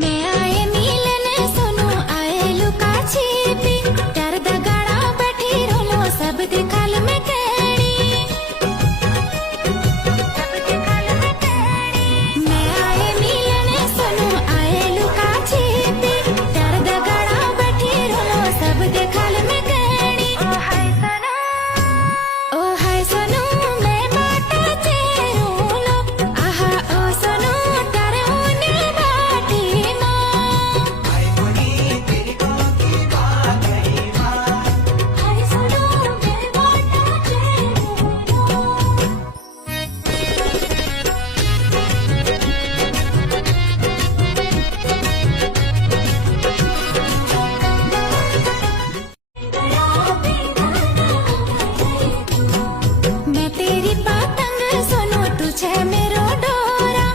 मैं आए मिलने सुनो आए लुका छिपी डर दगाड़ा बैठी रोलो सब दिखाल में केड़ी मैं आए मिलने सुनो आए लुका छिपी डर दगाड़ा बैठी रोलो सब दिखाल में केड़ी ओ हाय सनो मैं बाटा चेरोलो आहा ओ सनो तारे उने बाटी मैं तेरी पतंग सुनो तुझे मेरो डोरा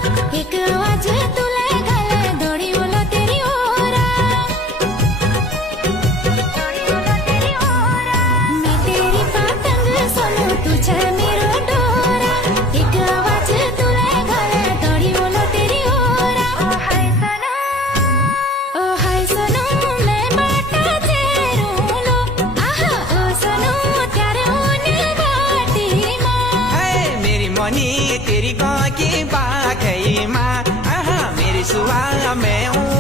एक आवाज तुले गले दौड़ी बोलो तेरी ओरा मैं तेरी पतंग सुनो तुझे मेरो डोरा एक आवाज तुले गले दौड़ी बोलो तेरी ओरा ओ हाय सनो मैं बाटा चेरोलो आहा ओ सनो त्यारे उने बाटी मेरी मनी तेरी गाँव की बात है माँ मेरी सुहा मैं हूँ